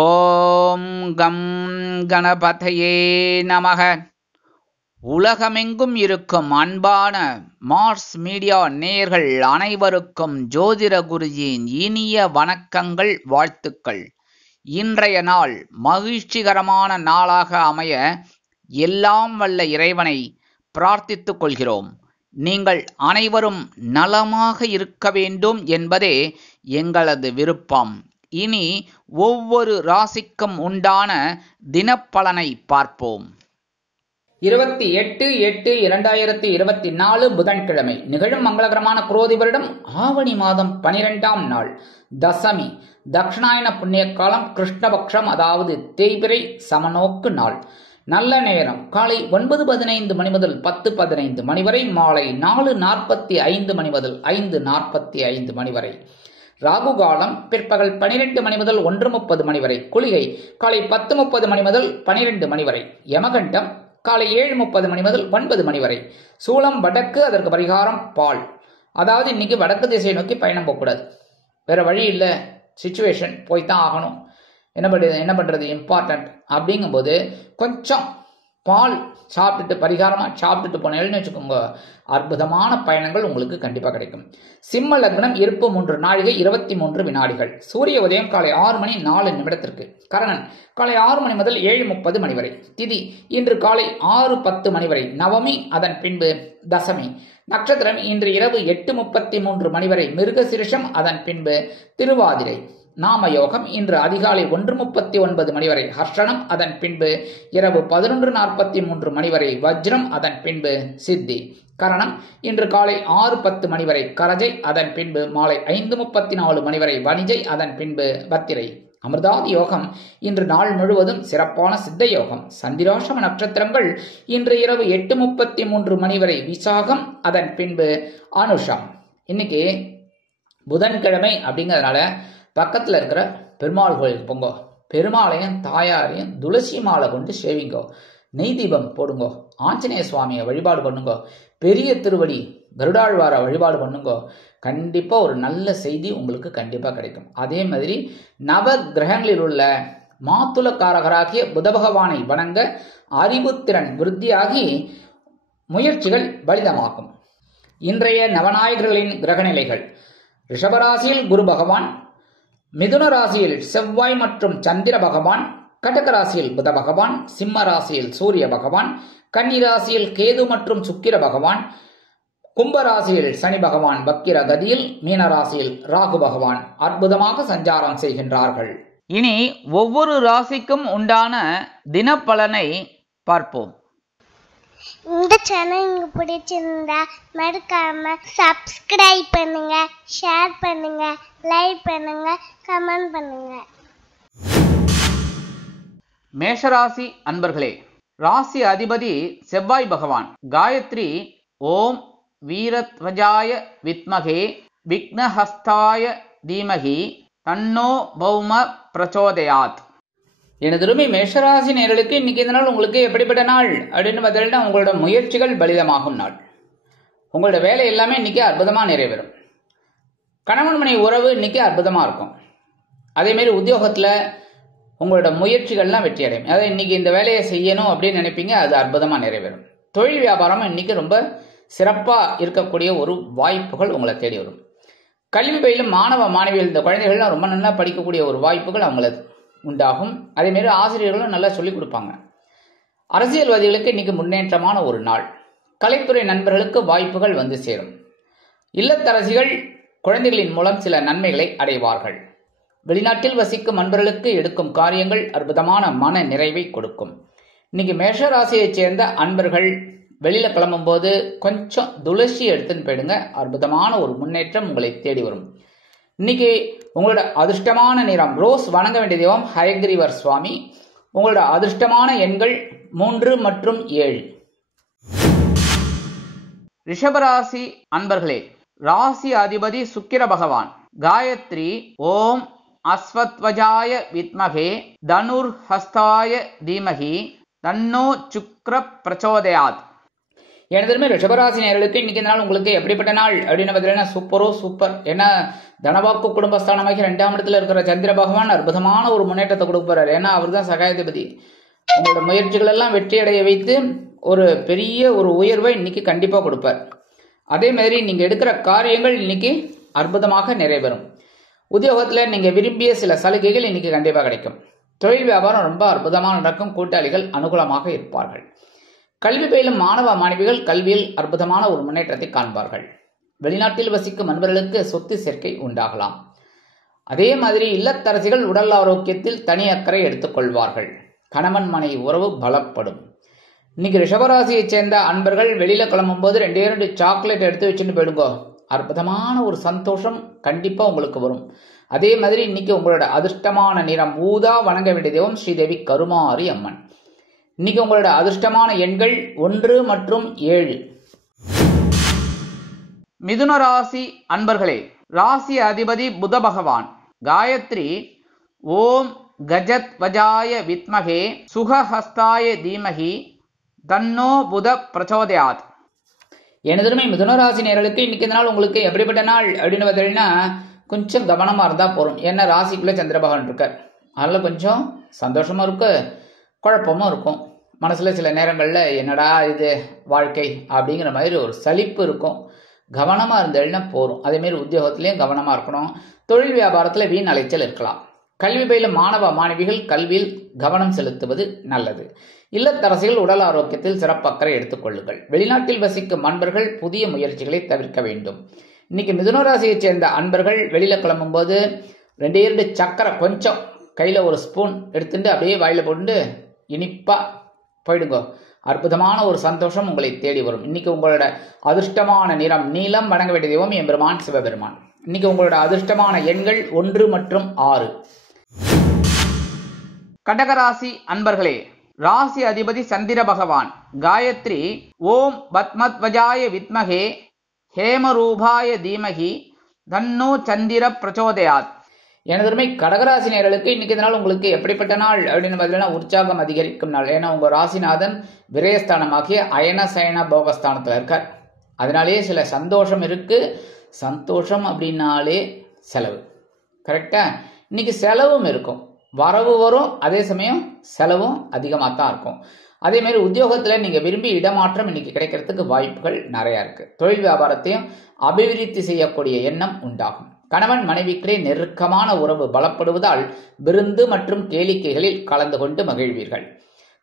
ஓம் come கணபதையே நமக. உலகமெங்கும் இருக்கும் அன்பான மார்ஸ் மீடியா நேயர்கள் அனைவருக்கும் ஜோதிட குருஜியின் இனிய வணக்கங்கள், வாழ்த்துக்கள். இன்றைய நாள் மகிழ்ச்சிகரமான நாளாக அமைய எல்லாம் வல்ல இறைவனை பிரார்த்தித்துக் கொள்கிறோம். நீங்கள் அனைவரும் நலமாக இருக்க வேண்டும் என்பதே எங்களது விருப்பம். இனி ஒவ்வொரு ராசிக்கும் உண்டான தினப்பலனை பார்ப்போம். 28/8/2024 புதன்கிழமை நிகழும் மங்களகரமான குரோதி வருடம் ஆவணி மாதம் 12ஆம் நாள் தசமி. தட்சிணாயன புண்ணிய காலம் கிருஷ்ணபக்ஷம், அதாவது தேய்பிறை சமநோக்கு நாள். நல்ல நேரம் காலை 9:15 மணி முதல் 10:15 மணி வரை, மாலை 4:45 மணி முதல் 5:45 மணி வரை. ராகு காலம் பிற்பகல் 12 மணி முதல் 1:30 மணி வரை. குளிகை காலை 10:30 மணி முதல் 12 மணி வரை. யமகண்டம் காலை 7:30 மணி முதல் 9 மணி வரை. சூலம் வடக்கு, அதற்கு பரிகாரம் பால். அதாவது இன்னைக்கு வடக்கு திசையை நோக்கி பயணம் போகக்கூடாது. வேற வழி இல்லை, சிச்சுவேஷன் போய்தான் ஆகணும். என்ன பண்றது இம்பார்ட்டன்ட் அப்படிங்கும்போது கொஞ்சம் பால் சாப்பிட்டுட்டு பரிகாரமாக சாப்பிட்டுட்டு போனேன்னு வச்சுக்கோங்க, அற்புதமான பயணங்கள் உங்களுக்கு கண்டிப்பாக கிடைக்கும். சிம்ம லக்னம், இருப்பு 3 நாழிகை 23 வினாடிகள். சூரிய உதயம் காலை 6 மணி 4 நிமிடத்திற்கு. கரணன் காலை 6 மணி முதல் 7:30 மணி வரை. திதி இன்று காலை 6:10 மணி வரை. நவமி, அதன் பின்பு தசமி. நட்சத்திரம் இன்று இரவு 8:33 மணி வரை மிருகசிரிஷம், அதன் பின்பு திருவாதிரை. நாமயோகம் இன்று அதிகாலை 1:39 மணி வரை ஹர்ஷனம், அதன் பின்பு இரவு 11:43 மணி வரை வஜ்ரம், அதன் பின்பு சித்தி. கரணம் இன்று காலை 6:10 மணி வரை கரஜை, அதன் பின்பு மாலை 5:34 மணி வரை வணிஜை, அதன் பின்பு பத்திரை. அமிர்தாதி யோகம் இன்று நாள் முழுவதும் சிறப்பான சித்த யோகம். சந்திராசம நட்சத்திரங்கள் இன்று இரவு 8:33 மணி வரை விசாகம், அதன் பின்பு அனுஷம். இன்னைக்கு புதன்கிழமை அப்படிங்கிறதுனால பக்கத்தில் இருக்கிற பெருமாள் கோயிலுக்கு போங்கோ. பெருமாளையும் தாயாரையும் துளசி மாலை கொண்டு சேவிங்கோ. நெய் தீபம் போடுங்கோ. ஆஞ்சநேய சுவாமியை வழிபாடு பண்ணுங்கோ. பெரிய திருவடி கருடாழ்வாரை வழிபாடு பண்ணுங்கோ. கண்டிப்பாக ஒரு நல்ல செய்தி உங்களுக்கு கண்டிப்பாக கிடைக்கும். அதே மாதிரி நவ கிரகங்களில் உள்ள மாத்துலக்காரகராகிய புத பகவானை வணங்க அறிவுத்திறன் விருத்தியாகி முயற்சிகள் பலிதமாகும். இன்றைய நவநாயகர்களின் கிரகநிலைகள்: ரிஷபராசியில் குரு பகவான், மிதுன ராசியில் செவ்வாய் மற்றும் சந்திர பகவான், கடக ராசியில் புத பகவான், சிம்ம ராசியில் சூரிய பகவான், கன்னி ராசியில் கேது மற்றும் சுக்கிர பகவான், கும்ப ராசியில் சனி பகவான் வக்கிர கதியில், மீன ராசியில் ராகு பகவான் அற்புதமாக சஞ்சாரம் செய்கின்றார்கள். இனி ஒவ்வொரு ராசிக்கும் உண்டான தினப்பலனை பார்ப்போம். இந்த சேனல் உங்களுக்கு பிடிச்சிருந்தா மறக்காம சப்ஸ்கிரைப் பண்ணுங்க, ஷேர் பண்ணுங்க, லைக் பண்ணுங்க, கமெண்ட் பண்ணுங்க. மேஷராசி அன்பர்களே, ராசி அதிபதி செவ்வாய் பகவான். காயத்ரி ஓம் வீரத்வஜாய வித்மகே விக்னஹஸ்தாய தீமகி தன்னோ பௌம பிரச்சோதயாத். எனதுருமை மேஷராசி நேயர்களுக்கு இன்னைக்கு இந்த நாள் உங்களுக்கு எப்படிப்பட்ட நாள் அப்படின்னு பார்த்தீங்கன்னா, உங்களோட முயற்சிகள் பலிதமாகும் நாள். உங்களோட வேலை எல்லாமே இன்னைக்கு அற்புதமாக நிறைவேறும். கணவன் மனை உறவு இன்னைக்கு அற்புதமாக இருக்கும். அதேமாரி உத்தியோகத்தில் உங்களோட முயற்சிகள்லாம் வெற்றி அடையும். அதாவது இன்னைக்கு இந்த வேலையை செய்யணும் அப்படின்னு நினைப்பீங்க, அது அற்புதமாக நிறைவேறும். தொழில் வியாபாரம் இன்னைக்கு ரொம்ப சிறப்பாக இருக்கக்கூடிய ஒரு வாய்ப்புகள் உங்களை தேடி வரும். கல்வி பயிலும் மாணவ மாணவிகள், இந்த குழந்தைகள்லாம் ரொம்ப நல்லா படிக்கக்கூடிய ஒரு வாய்ப்புகள் அவங்களுக்கு உண்டாகும். அதேமாரி ஆசிரியர்களும் நல்லா சொல்லிக் கொடுப்பாங்க. அரசியல்வாதிகளுக்கு இன்னைக்கு முன்னேற்றமான ஒரு நாள். கலைத்துறை நண்பர்களுக்கு வாய்ப்புகள் வந்து சேரும். இல்லத்தரசிகள் குழந்தைகளின் மூலம் சில நன்மைகளை அடைவார்கள். வெளிநாட்டில் வசிக்கும் நண்பர்களுக்கு எடுக்கும் காரியங்கள் அற்புதமான மன நிறைவை கொடுக்கும். இன்னைக்கு மேஷராசியைச் சேர்ந்த அன்பர்கள் வெளியில கிளம்பும் போது கொஞ்சம் துளசி எடுத்துன்னு போயிடுங்க. அற்புதமான ஒரு முன்னேற்றம் உங்களை தேடி வரும். இன்னைக்கு உங்களோட அதிர்ஷ்டமான நிறம் ரோஸ். வணங்க வேண்டிய தெய்வம் ஹயக்ரீவர் சுவாமி. உங்களோட அதிர்ஷ்டமான எண்கள் 3 மற்றும் 7. ரிஷபராசி அன்பர்களே, ராசி அதிபதி சுக்கிர பகவான். காயத்ரி ஓம் அஸ்வத்வஜாய வித்மகே தனுர்ஹஸ்தாய தீமகி தன்னோ சுக்ர பிரச்சோதயாத். எனதுமே ரிஷபராசி நேயர்களுக்கு இன்னைக்கு இந்த நாள் உங்களுக்கு எப்படிப்பட்ட நாள் அப்படின்னு பார்த்தீங்கன்னா சூப்பர். ஏன்னா தனவாக்கு குடும்பஸ்தானமாகி 2ஆம் இடத்துல இருக்கிற சந்திர பகவான் அற்புதமான ஒரு முன்னேற்றத்தை கொடுப்பாரு. ஏன்னா அவர் தான் சகாயாதிபதி. உங்களோட முயற்சிகள் எல்லாம் வெற்றி அடைய வைத்து ஒரு பெரிய ஒரு உயர்வை இன்னைக்கு கண்டிப்பா கொடுப்பார். அதே மாதிரி நீங்க எடுக்கிற காரியங்கள் இன்னைக்கு அற்புதமாக நிறைவேறும். உத்தியோகத்துல நீங்க விரும்பிய சில சலுகைகள் இன்னைக்கு கண்டிப்பா கிடைக்கும். தொழில் வியாபாரம் ரொம்ப அற்புதமாக நடக்கும். கூட்டாளிகள் அனுகூலமாக இருப்பார்கள். கல்வி பயிலும் மாணவ மாணவிகள் கல்வியில் அற்புதமான ஒரு முன்னேற்றத்தை காண்பார்கள். வெளிநாட்டில் வசிக்கும் நண்பர்களுக்கு சொத்து சேர்க்கை உண்டாகலாம். அதே மாதிரி இல்லத்தரசிகள் உடல் ஆரோக்கியத்தில் தனி அக்கறை எடுத்துக் கொள்வார்கள். கணவன் மனைவி உறவு பலப்படும். இன்னைக்கு ரிஷபராசியை சேர்ந்த அன்பர்கள் வெளியில கிளம்பும் போது 2 சாக்லேட் எடுத்து வச்சுட்டு போயிடுங்க. அற்புதமான ஒரு சந்தோஷம் கண்டிப்பா உங்களுக்கு வரும். அதே மாதிரி இன்னைக்கு உங்களோட அதிர்ஷ்டமான நிறம் ஊதா. வணங்க வேண்டிய தெய்வம் ஸ்ரீதேவி கருமாரி அம்மன். இன்னைக்கு உங்களோட அதிர்ஷ்டமான எண்கள் 1 மற்றும் 7. மிதுன ராசி அன்பர்களே, ராசி அதிபதி புத பகவான். காயத்ரி ஓம் கஜத் வஜாய வித்மகே சுகஹஸ்தாய தீமகி தன்னோ புத பிரச்சோதயாத். எனதுமே மிதுனராசி நேயர்களுக்கு இன்னைக்கு இந்த நாள் உங்களுக்கு எப்படிப்பட்ட நாள் அப்படின்னு பார்த்தீங்கன்னா கொஞ்சம் கவனமா இருந்தா போறோம். ஏன்னா ராசிக்குள்ள சந்திர பகவான் இருக்கார். அதனால கொஞ்சம் சந்தோஷமா இருக்கு, குழப்பமும் இருக்கும். மனசுல சில நேரங்கள்ல என்னடா இது வாழ்க்கை அப்படிங்கிற மாதிரி ஒரு சலிப்பு இருக்கும். கவனமா இருந்தேன்னா போறோம். அதே மாதிரி உத்தியோகத்திலையும் கவனமா இருக்கணும். தொழில் வியாபாரத்துல வீண் அலைச்சல் இருக்கலாம். கல்வி பயிலும் மாணவ மாணவிகள் கல்வியில் கவனம் செலுத்துவது நல்லது. இல்லத்தரசிகள் உடல் ஆரோக்கியத்தில் சிறப்பு அக்கறை எடுத்துக் கொள்ளுங்கள். வெளிநாட்டில் வசிக்கும் அன்பர்கள் புதிய முயற்சிகளை தவிர்க்க வேண்டும். இன்னைக்கு மிதுனராசியை சேர்ந்த அன்பர்கள் வெளியில கிளம்பும் போது 2 சக்கரை கொஞ்சம் கையில ஒரு ஸ்பூன் எடுத்துட்டு அப்படியே வாயில போட்டு இனிப்பா போயிடுங்க. அற்புதமான ஒரு சந்தோஷம் உங்களை தேடி வரும். இன்னைக்கு உங்களோட அதிர்ஷ்டமான நிறம் நீலம். வணங்க வேண்டிய தெய்வம் எம்பெருமான் சிவபெருமான். இன்னைக்கு உங்களோட அதிர்ஷ்டமான எண்கள் 1 மற்றும் 6. கடகராசி அன்பர்களே, ராசி அதிபதி சந்திர பகவான். காயத்ரி ஓம் பத்மத்வஜாய வித்மகே ஹேமரூபாய தீமகி தன்னோ சந்திர பிரச்சோதயாத். எனதருமை கடகராசி நேயர்களுக்கு இன்னைக்கு இந்த நாள் உங்களுக்கு எப்படிப்பட்ட நாள் அப்படின்னு பார்த்தீங்கன்னா உற்சாகம் அதிகரிக்கும் நாள். ஏன்னா உங்க ராசிநாதன் விரயஸ்தானமாகிய அயன சயன போகஸ்தானத்தில் இருக்கார். அதனாலேயே சில சந்தோஷம் இருக்கு. சந்தோஷம் அப்படின்னாலே செலவு. கரெக்டா? இன்னைக்கு செலவும் இருக்கும், வரவு வரும். அதே சமயம் செலவும் அதிகமாக தான் இருக்கும். அதே மாதிரி உத்தியோகத்தில் நீங்க விரும்பி இடமாற்றம் இன்னைக்கு கிடைக்கிறதுக்கு வாய்ப்புகள் நிறைய இருக்கு. தொழில் வியாபாரத்தையும் அபிவிருத்தி செய்யக்கூடிய எண்ணம் உண்டாகும். கணவன் மனைவிக்கிடையே நெருக்கமான உறவு பலப்படுவதால் விருந்து மற்றும் கேளிக்கைகளில் கலந்து கொண்டு மகிழ்வீர்கள்.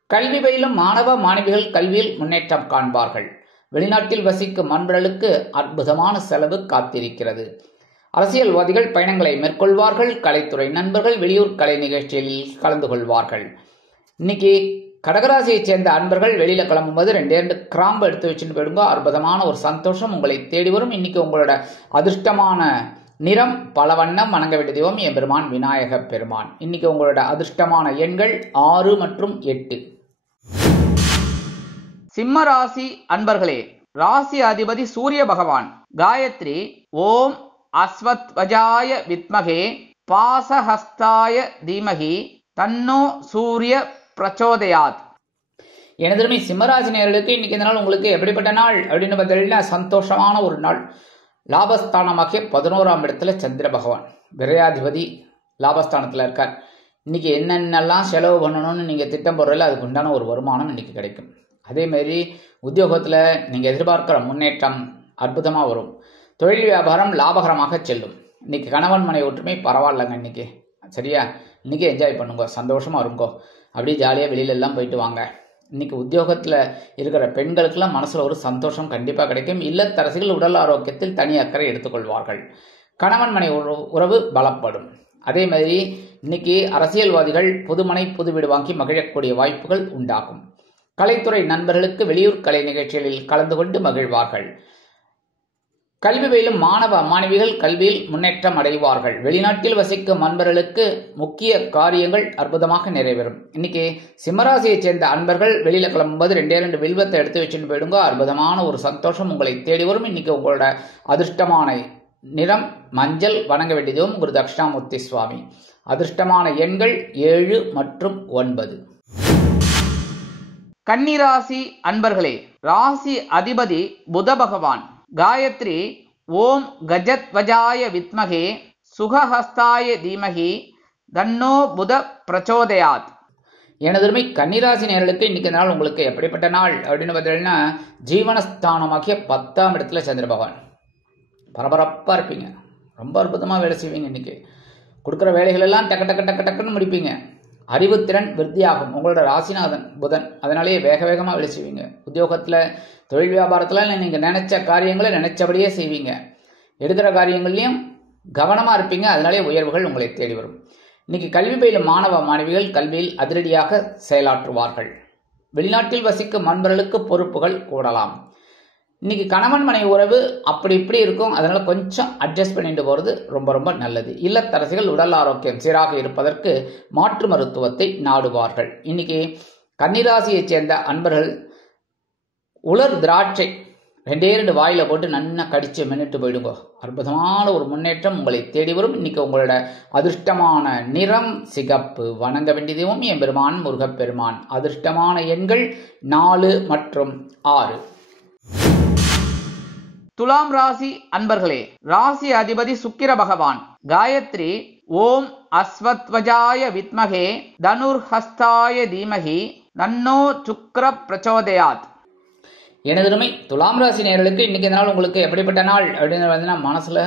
கல்வி பயிலும் மாணவ மாணவிகள் கல்வியில் முன்னேற்றம் காண்பார்கள். வெளிநாட்டில் வசிக்கும் நண்பர்களுக்கு அற்புதமான செலவு காத்திருக்கிறது. அரசியல்வாதிகள் பயணங்களை மேற்கொள்வார்கள். கலைத்துறை நண்பர்கள் வெளியூர் கலை நிகழ்ச்சியில் கலந்து கொள்வார்கள். இன்னைக்கு கடகராசியை சேர்ந்த அன்பர்கள் வெளியில கிளம்பும் போது 2 கிராம்பு எடுத்து வச்சுட்டு போயிடுங்க. அற்புதமான ஒரு சந்தோஷம் உங்களை தேடி வரும். இன்னைக்கு உங்களோட அதிர்ஷ்டமான நிறம் பல வண்ணம். வணங்க வேண்டிய தெய்வம் எம்பெருமான் விநாயக பெருமான். இன்னைக்கு உங்களோட அதிர்ஷ்டமான எண்கள் 6 மற்றும் 8. சிம்ம ராசி அன்பர்களே, ராசி அதிபதி சூரிய பகவான். காயத்ரி ஓம் அஸ்வத்வஜாய வித்மகே பாசஹஸ்தாய தீமகி தன்னோ சூரிய பிரச்சோதயாத். எனதுமே சிம்மராசி நேயர்களுக்கு இன்னைக்கு இந்த நாள் உங்களுக்கு எப்படிப்பட்ட நாள் அப்படின்னு பார்த்தீங்கன்னா சந்தோஷமான ஒரு நாள். லாபஸ்தானமாகிய 11ஆம் இடத்துல சந்திர பகவான் விரையாதிபதி லாபஸ்தானத்தில் இருக்கார். இன்னைக்கு என்னென்னலாம் செலவு பண்ணணும்னு நீங்க திட்டம் போடுறதுல அதுக்கு உண்டான ஒரு வருமானம் இன்னைக்கு கிடைக்கும். அதே மாதிரி உத்தியோகத்தில் நீங்க எதிர்பார்க்கிற முன்னேற்றம் அற்புதமா வரும். தொழில் வியாபாரம் லாபகரமாக செல்லும். இன்னைக்கு கணவன் மனை ஒற்றுமை பரவாயில்லைங்க. இன்னைக்கு சரியா? இன்னைக்கு என்ஜாய் பண்ணுங்க, சந்தோஷமா இருங்கோ. அப்படியே ஜாலியாக வெளியில எல்லாம் போயிட்டு வாங்க. இன்னைக்கு உத்தியோகத்தில் இருக்கிற பெண்களுக்கெல்லாம் மனசுல ஒரு சந்தோஷம் கண்டிப்பாக கிடைக்கும். இல்லத்தரசிகள் உடல் ஆரோக்கியத்தில் தனி அக்கறை எடுத்துக்கொள்வார்கள். கணவன் மனை உறவு பலப்படும். அதே மாதிரி இன்னைக்கு அரசியல்வாதிகள் புதுமனை புது வீடு வாங்கி மகிழக்கூடிய வாய்ப்புகள் உண்டாகும். கலைத்துறை நண்பர்களுக்கு வெளியூர் கலை நிகழ்ச்சிகளில் கலந்து கொண்டு மகிழ்வார்கள். கல்வி பயிலும் மாணவ மாணவிகள் கல்வியில் முன்னேற்றம் அடைவார்கள். வெளிநாட்டில் வசிக்கும் அன்பர்களுக்கு முக்கிய காரியங்கள் அற்புதமாக நிறைவேறும். இன்னைக்கு சிம்மராசியை சேர்ந்த அன்பர்கள் வெளியில கிளம்பும்போது 2 வில்வத்தை எடுத்து வச்சுட்டு போயிடுங்க. அற்புதமான ஒரு சந்தோஷம் உங்களை தேடி வரும். இன்னைக்கு உங்களோட அதிர்ஷ்டமான நிறம் மஞ்சள். வணங்க வேண்டியதும் குரு தட்சிணாமூர்த்தி சுவாமி. அதிர்ஷ்டமான எண்கள் 7 மற்றும் 9. கன்னிராசி அன்பர்களே, ராசி அதிபதி புத பகவான். காயத்ரி ஓம் கஜத்வஜாய வித்மகே சுகஹஸ்தாய தீமகி தன்னோ புத பிரச்சோதயாத். எனதுமை கன்னிராசி நேயர்களுக்கு இன்னைக்கு நாள் உங்களுக்கு எப்படிப்பட்ட நாள் அப்படின்னு பார்த்தீங்கன்னா, ஜீவனஸ்தானமாகிய 10ஆம் இடத்துல சந்திர பகவான். பரபரப்பாக இருப்பீங்க, ரொம்ப அற்புதமாக வேலை செய்வீங்க. இன்னைக்கு கொடுக்குற வேலைகள் எல்லாம் டக்கு டக்கு டக்கு டக்குன்னு முடிப்பீங்க. அறிவுத்திறன் விருத்தியாகும். உங்களோட ராசிநாதன் புதன், அதனாலேயே வேக வேகமாக வேலை செய்வீங்க. உத்தியோகத்தில், தொழில் வியாபாரத்தில் நீங்கள் நினைச்ச காரியங்களை நினைச்சபடியே செய்வீங்க. எடுக்கிற காரியங்கள்லையும் கவனமாக இருப்பீங்க. அதனாலே உயர்வுகள் உங்களை தேடி வரும். இன்னைக்கு கல்வி பயிலும் மாணவ மாணவிகள் கல்வியில் அதிரடியாக செயலாற்றுவார்கள். வெளிநாட்டில் வசிக்கும் நண்பர்களுக்கு பொறுப்புகள் கூடலாம். இன்னைக்கு கணவன் மனைவி உறவு அப்படி இப்படி இருக்கும். அதனால கொஞ்சம் அட்ஜஸ்ட் பண்ணிட்டு போறது ரொம்ப ரொம்ப நல்லது. இல்லத்தரசிகள் உடல் ஆரோக்கியம் சீராக இருப்பதற்கு மாற்று மருத்துவத்தை நாடுவார்கள். இன்னைக்கு கன்னிராசியைச் சேர்ந்த அன்பர்கள் உலர் திராட்சை 2 வாயில போட்டு நன்னா கடிச்சு மென்னுட்டு போயிடுங்க. அற்புதமான ஒரு முன்னேற்றம் உங்களை தேடி வரும். இன்னைக்கு உங்களோட அதிர்ஷ்டமான நிறம் சிகப்பு. வணங்க வேண்டியதும் எம்பெருமான் முருகப்பெருமான். அதிர்ஷ்டமான எண்கள் 4 மற்றும் 6. துலாம் ராசி அன்பர்களே, ராசி அதிபதி சுக்கிர பகவான். காயத்ரி ஓம் அஸ்வத்வஜாய வித்மகே தனுர்ஹஸ்தாய தீமகி தன்னோ சுக்கிர பிரச்சோதயாத். எனதுமை துலாம் ராசி நேயர்களுக்கு இன்னைக்கு நாள் உங்களுக்கு எப்படிப்பட்ட நாள் அப்படின்னு பார்த்தீங்கன்னா, மனசுல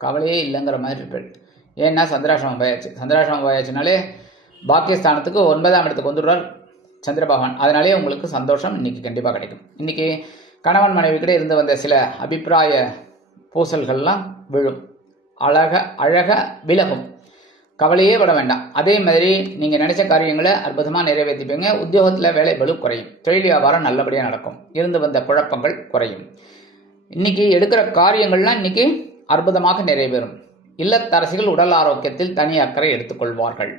கவலையே இல்லைங்கிற மாதிரி இருப்பேன். ஏன்னா சந்திராசிரமம் போயாச்சு. சந்திராசிரமம் போயாச்சுனாலே பாக்கியஸ்தானத்துக்கு 9ஆம் இடத்துக்கு வந்துடுறார் சந்திர பகவான். அதனாலே உங்களுக்கு சந்தோஷம் இன்னைக்கு கண்டிப்பாக கிடைக்கும். இன்னைக்கு கணவன் மனைவி கிட்ட இருந்து வந்த சில அபிப்பிராய பூசல்கள்லாம் விழும். அழக விலகும். கவலையே பட வேண்டாம். அதே மாதிரி நீங்கள் நினைச்ச காரியங்களை அற்புதமாக நிறைவேற்றிப்பீங்க. உத்தியோகத்தில் வேலை பளு குறையும். தொழில் வியாபாரம் நல்லபடியாக நடக்கும். இருந்து வந்த குழப்பங்கள் குறையும். இன்னைக்கு எடுக்கிற காரியங்கள்லாம் இன்னைக்கு அற்புதமாக நிறைவேறும். இல்லத்தரசிகள் உடல் ஆரோக்கியத்தில் தனி அக்கறை எடுத்துக்கொள்வார்கள்.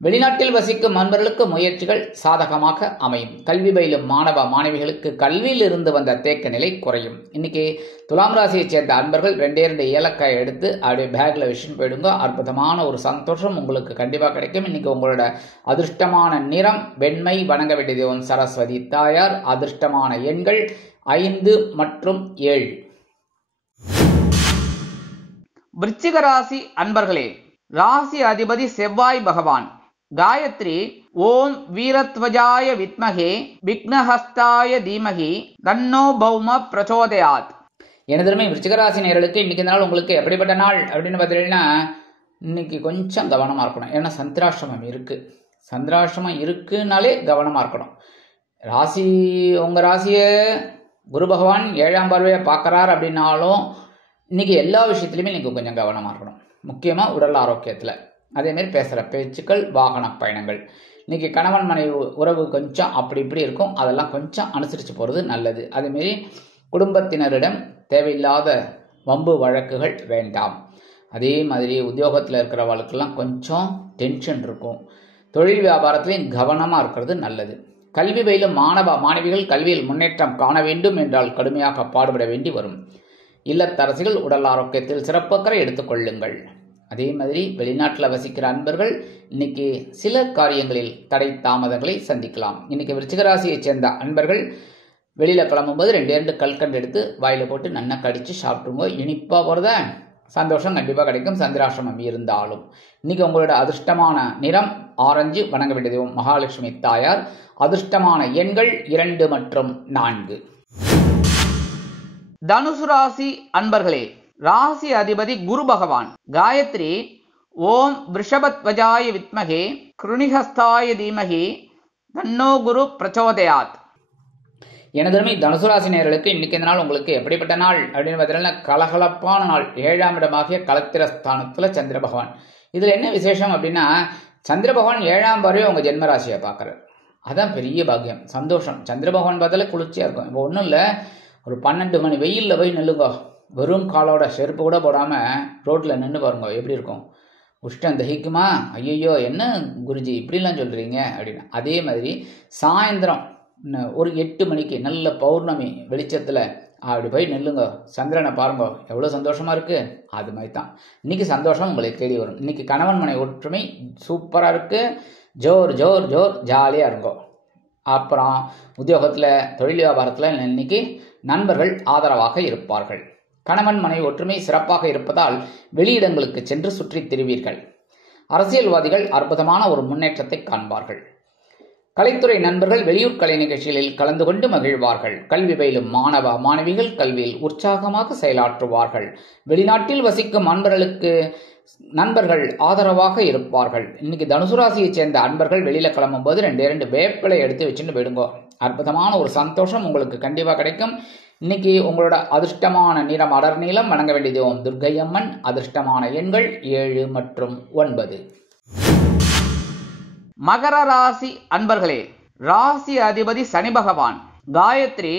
வெளிநாட்டில் வசிக்கும் நண்பர்களுக்கு முயற்சிகள் சாதகமாக அமையும். கல்வி பயிலும் மாணவ மாணவிகளுக்கு கல்வியில் இருந்து வந்த தேக்க நிலை குறையும். இன்னைக்கு துலாம் ராசியை சேர்ந்த அன்பர்கள் 2 ஏலக்காய் எடுத்து அப்படியே பேக்ல விஷயம் போயிடுங்க. அற்புதமான ஒரு சந்தோஷம் உங்களுக்கு கண்டிப்பாக கிடைக்கும். இன்னைக்கு உங்களோட அதிர்ஷ்டமான நிறம் வெண்மை. வணங்க வேண்டிய தெய்வம் சரஸ்வதி தாயார். அதிர்ஷ்டமான எண்கள் 5 மற்றும் 7. விருச்சிக ராசி அன்பர்களே, ராசி அதிபதி செவ்வாய் பகவான். காயத்ரி ஓம் வீரத்வஜாய வித்மகே விக்னஹஸ்தாய தீமகி தன்னோ பௌம பிரச்சோதயாத். எனதுமே விருச்சிகராசி நேயர்களுக்கு இன்னைக்கு நாள் உங்களுக்கு எப்படிப்பட்ட நாள் அப்படின்னு பார்த்தீங்கன்னா, இன்னைக்கு கொஞ்சம் கவனமாக இருக்கணும். ஏன்னா சந்திராஷ்டமம் இருக்கு. சந்திராஷ்டமம் இருக்குனாலே கவனமாக இருக்கணும். ராசி உங்கள் ராசியை குரு பகவான் 7ஆம் பார்வையை பார்க்குறார் அப்படின்னாலும் இன்னைக்கு எல்லா விஷயத்துலையுமே நீங்கள் கொஞ்சம் கவனமாக இருக்கணும். முக்கியமாக உடல் ஆரோக்கியத்தில். அதேமாரி பேசுகிற பேச்சுக்கள், வாகன பயணங்கள். இன்னைக்கு கணவன் மனைவி உறவு கொஞ்சம் அப்படி இப்படி இருக்கும். அதெல்லாம் கொஞ்சம் அனுசரித்து போகிறது நல்லது. அதேமாரி குடும்பத்தினரிடம் தேவையில்லாத வம்பு வழக்குகள் வேண்டாம். அதே மாதிரி உத்தியோகத்தில் இருக்கிறவர்களுக்கெல்லாம் கொஞ்சம் டென்ஷன் இருக்கும். தொழில் வியாபாரத்திலையும் கவனமாக இருக்கிறது நல்லது. கல்வி பயிலும் மாணவ மாணவிகள் கல்வியில் முன்னேற்றம் காண வேண்டும் என்றால் கடுமையாக பாடுபட வேண்டி வரும். இல்லத்தரசிகள் உடல் ஆரோக்கியத்தில் சிறப்பக்கறை எடுத்துக்கொள்ளுங்கள். அதே மாதிரி வெளிநாட்டில் வசிக்கிற அன்பர்கள் இன்னைக்கு சில காரியங்களில் தடை தாமதங்களை சந்திக்கலாம். இன்னைக்கு விருச்சிகராசியைச் சேர்ந்த அன்பர்கள் வெளியில் கிளம்பும்போது 2 கல்கண்டு எடுத்து வாயில போட்டு நன்னா கடிச்சு சாப்பிட்டுங்க. இனிப்பாக போகிறத சந்தோஷம் கண்டிப்பாக கிடைக்கும். சந்திராசிரமம் இருந்தாலும் இன்னைக்கு உங்களோட அதிர்ஷ்டமான நிறம் ஆரஞ்சு. வணங்க வேண்டிய தெய்வம் மகாலட்சுமி தாயார். அதிர்ஷ்டமான எண்கள் 2 மற்றும் 4. தனுசு ராசி அன்பர்களே, ராசி அதிபதி குரு பகவான். காயத்ரி ஓம் விருஷபத்வஜாய வித்மகே கிருணிஹஸ்தாய தீமகி தன்னோ குரு பிரச்சோதயாத். எனதருமை தனுசு ராசி நேயர்களுக்கு இன்னைக்கு இந்த நாள் உங்களுக்கு எப்படிப்பட்ட நாள் அப்படின்னு பார்த்தீங்கன்னா, கலகலப்பான நாள். 7ஆம் இடமாகிய களத்திரஸ்தானத்தில் சந்திர பகவான். இதில் என்ன விசேஷம் அப்படின்னா, சந்திர பகவான் 7ஆம் பார்வையை உங்கள் ஜென்மராசியை பார்க்குறாரு. அதான் பெரிய பாக்கியம், சந்தோஷம். சந்திர பகவான் பார்த்தாலே குளிர்ச்சியாக இருக்கும். இப்போ ஒன்றும் இல்லை, ஒரு 12 மணி வெயிலில் போய் நில்லுங்க. வெறும் காலோட செருப்பு கூட போடாமல் ரோட்டில் நின்று பாருங்க, எப்படி இருக்கும். உஷ்டம் தகிக்குமா? ஐயோ என்ன குருஜி இப்படிலாம் சொல்கிறீங்க அப்படின்னு. அதே மாதிரி சாயந்தரம் ஒரு 8 மணிக்கு நல்ல பௌர்ணமி வெளிச்சத்தில் அப்படி போய் நில்லுங்க, சந்திரனை பாருங்க, எவ்வளோ சந்தோஷமாக இருக்குது. அது மாதிரி தான் இன்றைக்கி சந்தோஷம் உங்களை தேடி வரும். இன்றைக்கி கணவன் மனை ஒற்றுமை சூப்பராக இருக்குது. ஜோர் ஜோர் ஜோர் ஜாலியாக இருக்கும். அப்புறம் உத்தியோகத்தில் தொழில் வியாபாரத்தில் இன்னைக்கு நண்பர்கள் ஆதரவாக இருப்பார்கள். கணவன் மனைவி ஒற்றுமை சிறப்பாக இருப்பதால் வெளியிடங்களுக்கு சென்று சுற்றி திரிவீர்கள். அரசியல்வாதிகள் அற்புதமான ஒரு முன்னேற்றத்தை காண்பார்கள். கலைத்துறை நண்பர்கள் வெளியூர் கலை நிகழ்ச்சிகளில் கலந்து கொண்டு மகிழ்வார்கள். கல்வி பயிலும் மாணவ மாணவிகள் கல்வியில் உற்சாகமாக செயலாற்றுவார்கள். வெளிநாட்டில் வசிக்கும் நண்பர்கள் ஆதரவாக இருப்பார்கள். இன்னைக்கு தனுசு ராசியைச் சேர்ந்த அன்பர்கள் வெளியில கிளம்பும் போது 2 வேப்பிலை எடுத்து வச்சுட்டு போயிடுங்கோ. அற்புதமான ஒரு சந்தோஷம் உங்களுக்கு கண்டிப்பா கிடைக்கும். இன்னைக்கு உங்களோட அதிர்ஷ்டமான நிறம் அடர் நீலம். வணங்க வேண்டியது ஓம் துர்க்கை அம்மன். அதிர்ஷ்டமான எண்கள் 7 மற்றும் 9. மகர ராசி அன்பர்களே, ராசி அதிபதி சனி பகவான். காயத்ரி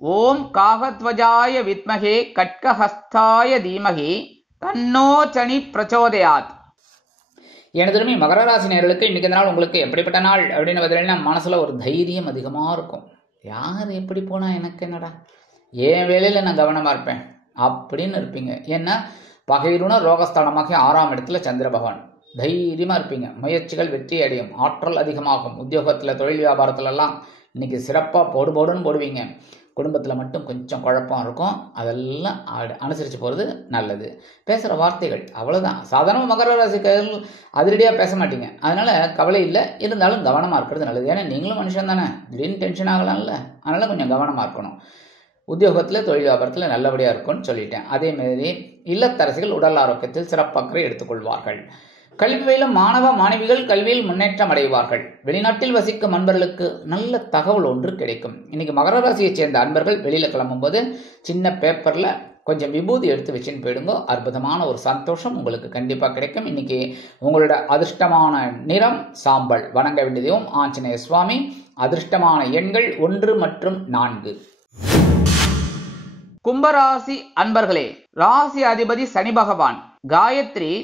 ஓம் காகத்வஜாய வித்மகே கட்கஹஸ்தாய தீமகி தன்னோ சனி பிரச்சோதயாத். எனதுமே மகர ராசி நேயர்களுக்கு இன்னைக்கு நாள் உங்களுக்கு எப்படிப்பட்ட நாள் அப்படின்னு பார்த்தீங்கன்னா, மனசுல ஒரு தைரியம் அதிகமாக இருக்கும். யார் எப்படி போனா எனக்கு என்னடா, என் வேலையில் நான் கவனமாக இருப்பேன் அப்படின்னு இருப்பீங்க. ஏன்னா பகைருண ரோகஸ்தானமாக 6ஆம் இடத்துல சந்திர பகவான். தைரியமாக இருப்பீங்க. முயற்சிகள் வெற்றி அடையும். ஆற்றல் அதிகமாகும். உத்தியோகத்தில் தொழில் வியாபாரத்துலலாம் இன்னைக்கு சிறப்பாக போடுன்னு போடுவீங்க. குடும்பத்தில் மட்டும் கொஞ்சம் குழப்பம் இருக்கும். அதெல்லாம் அனுசரித்து போகிறது நல்லது. பேசுகிற வார்த்தைகள் அவ்வளோதான். சாதாரண மகர ராசிக்காரர்கள் அதிரடியாக பேச மாட்டீங்க. அதனால் கவலை இல்லை. இருந்தாலும் கவனமாக இருக்கிறது நல்லது. ஏன்னா நீங்களும் மனுஷன் தானே, திடீர்னு டென்ஷன் ஆகலாம்ல. அதனால் கொஞ்சம் கவனமாக இருக்கணும். உத்தியோகத்தில் தொழில் வியாபாரத்தில் நல்லபடியாக இருக்கும்னு சொல்லிட்டேன். அதேமாரி இல்லத்தரசிகள் உடல் ஆரோக்கியத்தில் சிறப்பாக எடுத்துக்கொள்வார்கள். கல்வி பயிலும் மாணவ மாணவிகள் கல்வியில் முன்னேற்றம் அடைவார்கள். வெளிநாட்டில் வசிக்கும் அன்பர்களுக்கு நல்ல தகவல் ஒன்று கிடைக்கும். இன்னைக்கு மகர ராசியைச் சேர்ந்த அன்பர்கள் வெளியில கிளம்பும் போது சின்ன பேப்பர்ல கொஞ்சம் விபூதி எடுத்து வச்சுன்னு போயிடுங்க. அற்புதமான ஒரு சந்தோஷம் உங்களுக்கு கண்டிப்பா கிடைக்கும். இன்னைக்கு உங்களோட அதிர்ஷ்டமான நிறம் சாம்பல். வணங்க வேண்டியதும் ஆஞ்சநேய சுவாமி. அதிர்ஷ்டமான எண்கள் 1 மற்றும் 4. கும்பராசி அன்பர்களே, ராசி அதிபதி சனி பகவான். காயத்ரி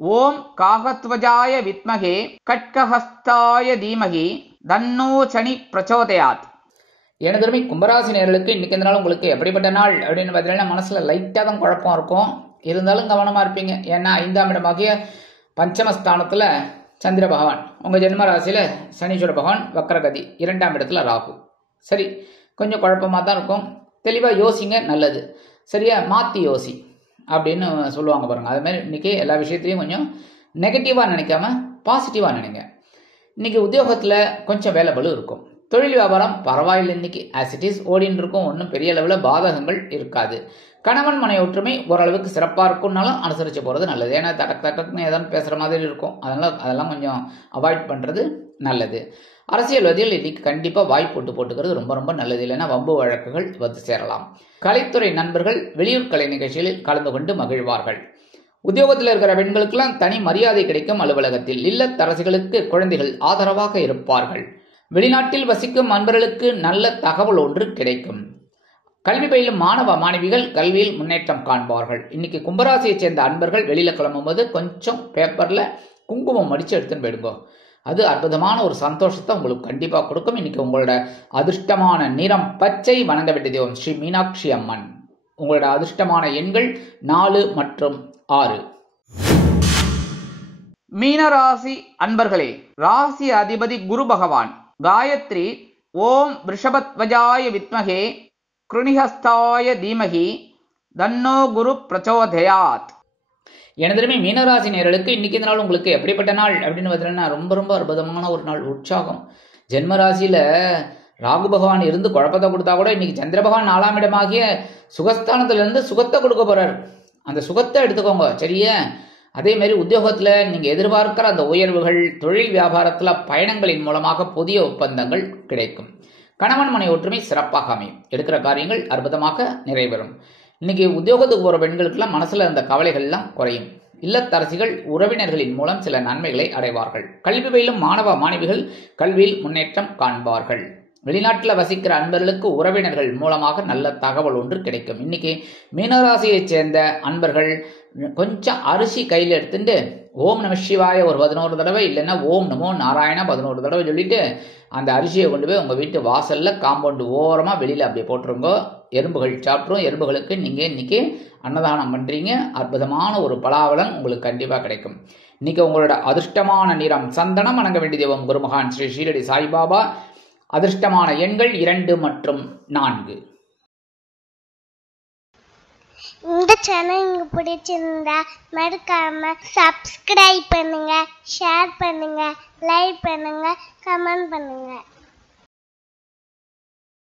ஓம் காகத்வஜாய வித்மகே கட்கஹஸ்தாய தீமகி தன்னோ சனி பிரச்சோதயாத். எனதுமே கும்பராசி நேயர்களுக்கு இன்னைக்கு இந்த நாள் உங்களுக்கு எப்படிப்பட்ட நாள் அப்படின்னு பார்த்தீங்கன்னா, மனசுல லைட்டாக தான் குழப்பம் இருக்கும். இருந்தாலும் கவனமா இருப்பீங்க. ஏன்னா 5ஆம் இடமாகிய பஞ்சமஸ்தானத்துல சந்திர பகவான், உங்க ஜென்ம ராசியில சனீஸ்வர பகவான் வக்ரகதி, 2ஆம் இடத்துல ராகு. சரி, கொஞ்சம் குழப்பமா தான் இருக்கும். தெளிவா யோசிங்க, நல்லது. சரியா, மாத்தி யோசி அப்படின்னு சொல்லுவாங்க பாருங்க. அது மாதிரி இன்னைக்கு எல்லா விஷயத்திலையும் கொஞ்சம் நெகட்டிவாக நினைக்காம பாசிட்டிவாக நினைங்க. இன்னைக்கு உத்தியோகத்தில் கொஞ்சம் வேலை பளு இருக்கும். தொழில் வியாபாரம் பரவாயில்லை, இன்னைக்கு ஆஸ் இட் இஸ் ஓடின்னு இருக்கும். ஒன்றும் பெரிய அளவில் பாதகங்கள் இருக்காது. கணவன் மனை ஒற்றுமை ஓரளவுக்கு சிறப்பாக இருக்கும்னாலும் அனுசரித்து போகிறது நல்லது. ஏன்னா தடக்குன்னு ஏதாவது பேசுகிற மாதிரி இருக்கும். அதெல்லாம் கொஞ்சம் அவாய்ட் பண்ணுறது நல்லது. அரசியல்வாதிகள் இன்னைக்கு கண்டிப்பாக வாய்ப்பு போட்டுக்கிறது ரொம்ப ரொம்ப நல்லது. இல்லைன்னா வம்பு வழக்குகள் வந்து சேரலாம். கலைத்துறை நண்பர்கள் வெளியூர் கலை நிகழ்ச்சிகளில் கலந்து கொண்டு மகிழ்வார்கள். உத்தியோகத்தில் இருக்கிற பெண்களுக்கெல்லாம் தனி மரியாதை கிடைக்கும். அலுவலகத்தில் இல்லத்தரசிகளுக்கு குழந்தைகள் ஆதரவாக இருப்பார்கள். வெளிநாட்டில் வசிக்கும் அன்பர்களுக்கு நல்ல தகவல் ஒன்று கிடைக்கும். கல்வி பயிலும் மாணவ மாணவிகள் கல்வியில் முன்னேற்றம் காண்பார்கள். இன்னைக்கு கும்பராசியைச் சேர்ந்த அன்பர்கள் வெளியில கிளம்பும் போது கொஞ்சம் பேப்பர்ல குங்குமம் அடிச்சு எடுத்துன்னு போயிடுங்க. அது அற்புதமான ஒரு சந்தோஷத்தை உங்களுக்கு கண்டிப்பாக கொடுக்கும். இன்னைக்கு உங்களோட அதிர்ஷ்டமான நிறம் பச்சை. வணங்க வேண்டியது ஓம் ஸ்ரீ மீனாட்சி அம்மன். உங்களோட அதிர்ஷ்டமான எண்கள் 4 மற்றும் 6. மீனராசி அன்பர்களே, ராசி அதிபதி குரு பகவான். காயத்ரி ஓம் ரிஷபத்வஜாய வித்மகே கிருணிஹஸ்தாய தீமகி தன்னோ குரு பிரச்சோதயாத். எனதுமே மீனராசி நேயர்களுக்கு இன்னைக்கு இந்த நாள் உங்களுக்கு எப்படிப்பட்ட நாள் அப்படின்னு பார்த்தீங்கன்னா, ரொம்ப ரொம்ப அற்புதமான ஒரு நாள். உற்சாகம். ஜென்மராசியில ராகு பகவான் இருந்து குழப்பத்தை கொடுத்தா கூட இன்னைக்கு சந்திர பகவான் 4ஆம் இடமாகிய சுகஸ்தானத்துல இருந்து சுகத்தை கொடுக்க போறாரு. அந்த சுகத்தை எடுத்துக்கோங்க, சரியா? அதே மாதிரி உத்தியோகத்துல நீங்க எதிர்பார்க்கிற அந்த உயர்வுகள், தொழில் வியாபாரத்துல பயணங்களின் மூலமாக புதிய ஒப்பந்தங்கள் கிடைக்கும். கணவன் மனை ஒற்றுமை சிறப்பாக அமையும். எடுக்கிற காரியங்கள் அற்புதமாக நிறைவேறும். இன்னைக்கு உத்தியோகத்துக்கு போற பெண்களுக்கெல்லாம் மனசுல அந்த கவலைகள்லாம் குறையும். இல்லத்தரசிகள் உறவினர்களின் மூலம் சில நன்மைகளை அடைவார்கள். கல்வி பயிலும் மாணவ மாணவிகள் கல்வியில் முன்னேற்றம் காண்பார்கள். வெளிநாட்டில் வசிக்கிற அன்பர்களுக்கு உறவினர்கள் மூலமாக நல்ல தகவல் ஒன்று கிடைக்கும். இன்னைக்கு மீனராசியைச் சேர்ந்த அன்பர்கள் கொஞ்சம் அரிசி கையில் எடுத்துட்டு ஓம் நம சிவாய ஒரு 11 தடவை, இல்லைன்னா ஓம் நமோ நாராயணா 11 தடவை சொல்லிட்டு அந்த அரிசியை கொண்டு போய் உங்க வீட்டு வாசல்ல காம்பவுண்டு ஓரமா வெளியில அப்படியே போட்டுருங்க. எறும்புகள் சாப்பிட்ரும். எறும்புகளுக்கு நீங்க இன்னைக்கு அன்னதானம் பண்றீங்க. அற்புதமான ஒரு பலாபலன் உங்களுக்கு கண்டிப்பா கிடைக்கும். இன்னைக்கு உங்களோட அதிர்ஷ்டமான நிறம் சந்தனம். வணங்க வேண்டிய தெய்வம் குருமகான் ஸ்ரீ ஷீரடி சாய்பாபா. அதிர்ஷ்டமான எண்கள் 2 மற்றும் 4. இந்த சேனல் உங்களுக்கு பிடிச்சிருந்தா மறக்காம சப்ஸ்கிரைப் பண்ணுங்க, ஷேர் பண்ணுங்க, லைக் பண்ணுங்க, கமெண்ட் பண்ணுங்க.